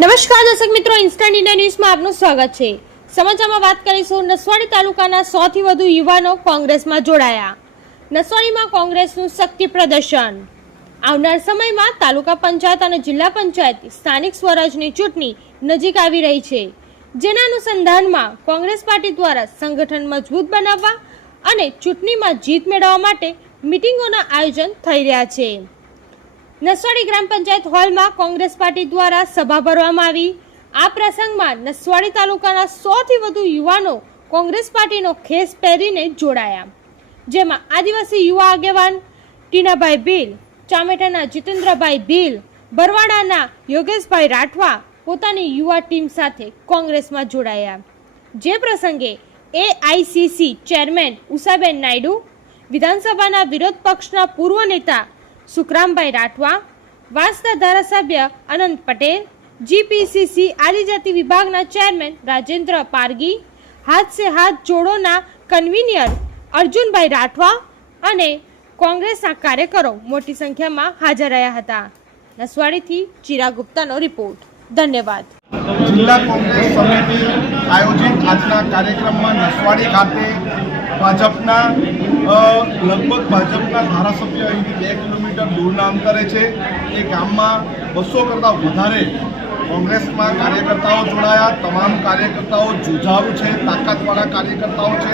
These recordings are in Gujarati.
નમસ્કાર દર્શક મિત્રો, ઇન્સ્ટન્ટ ઇન્ડિયા ન્યૂઝમાં આપનું સ્વાગત છે। સમાચારમાં વાત કરીશું। નસવાડી તાલુકાના 100 થી વધુ યુવાનો કોંગ્રેસમાં જોડાયા। નસવાડીમાં કોંગ્રેસનું શક્તિ પ્રદર્શન। આવનાર સમયમાં તાલુકા પંચાયત અને જિલ્લા પંચાયત સ્થાનિક સ્વરાજની ચૂંટણી નજીક આવી રહી છે, જેના અનુસંધાનમાં કોંગ્રેસ પાર્ટી દ્વારા સંગઠન મજબૂત બનાવવા અને ચૂંટણીમાં જીત મેળવવા માટે મીટિંગોના આયોજન થઈ રહ્યા છે। નસવાડી ગ્રામ પંચાયત હોલમાં કોંગ્રેસ પાર્ટી દ્વારા સભા ભરવામાં આવી। આ પ્રસંગમાં નસવાડી તાલુકાના 100 થી વધુ યુવાનો કોંગ્રેસ પાર્ટીનો ખેસ પહેરીને જોડાયા, જેમાં આદિવાસી યુવા આગેવાન ટીનાભાઈ ભીલ, ચામેટાના જીતેન્દ્રભાઈ ભીલ, બરવાડાના યોગેશભાઈ રાઠવા પોતાની યુવા ટીમ સાથે કોંગ્રેસમાં જોડાયા। જે પ્રસંગે એઆઈસીસી ચેરમેન ઉષાબેન નાયડુ, વિધાનસભાના વિરોધ પક્ષના પૂર્વ નેતા સુખરામભાઈ રાઠવા, વાંસદા ધારાસભ્ય અનંત પટેલ, જીપીસીસી આદિજાતિ વિભાગના ચેરમેન રાજેન્દ્ર પારગી, હાથ સે હાથ જોડોના કન્વીનર અર્જુનભાઈ રાઠવા અને કોંગ્રેસના કાર્યકરો મોટી સંખ્યામાં હાજર રહ્યા હતા। નસવાડીથી ચિરાગ ગુપ્તાનો રિપોર્ટ। ધન્યવાદ। જિલ્લા કોંગ્રેસ સમિતિ આયોજિત આજના કાર્યક્રમમાં નસવાડી ખાતે ભાજપના લગભગ ભાજપના ધારાસભ્ય અહીંથી 2 કિલોમીટર દૂરના અંતરે છે એ ગામમાં 200 કરતાં વધારે કોંગ્રેસમાં કાર્યકર્તાઓ જોડાયા। તમામ કાર્યકર્તાઓ જુઝારૂ છે, તાકાતવાળા કાર્યકર્તાઓ છે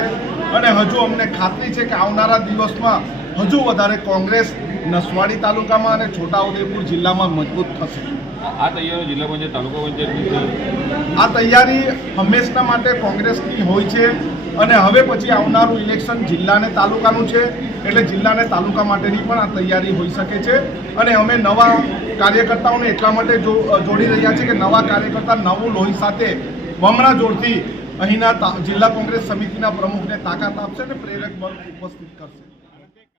અને હજુ અમને ખાતરી છે કે આવનારા દિવસમાં હજુ વધારે કોંગ્રેસ નસવાડી તાલુકામાં અને છોટાઉદેપુર જિલ્લામાં મજબૂત થશે। આ તૈયારી જિલ્લા પંચાયત તાલુકા પંચાયત આ તૈયારી હંમેશના માટે કોંગ્રેસની હોય છે અને હવે પછી આવનારું ઇલેક્શન જિલ્લાને તાલુકાનું છે, એટલે જિલ્લાને તાલુકા માટેની પણ આ તૈયારી હોઈ શકે છે। અને અમે નવા કાર્યકર્તાઓને એટલા માટે જોડી રહ્યા છીએ કે નવા કાર્યકર્તા નવું લોહી સાથે બમણા જોડથી અહીંના જિલ્લા કોંગ્રેસ સમિતિના પ્રમુખને તાકાત આપશે અને પ્રેરક બળ ઉપસ્થિત કરશે।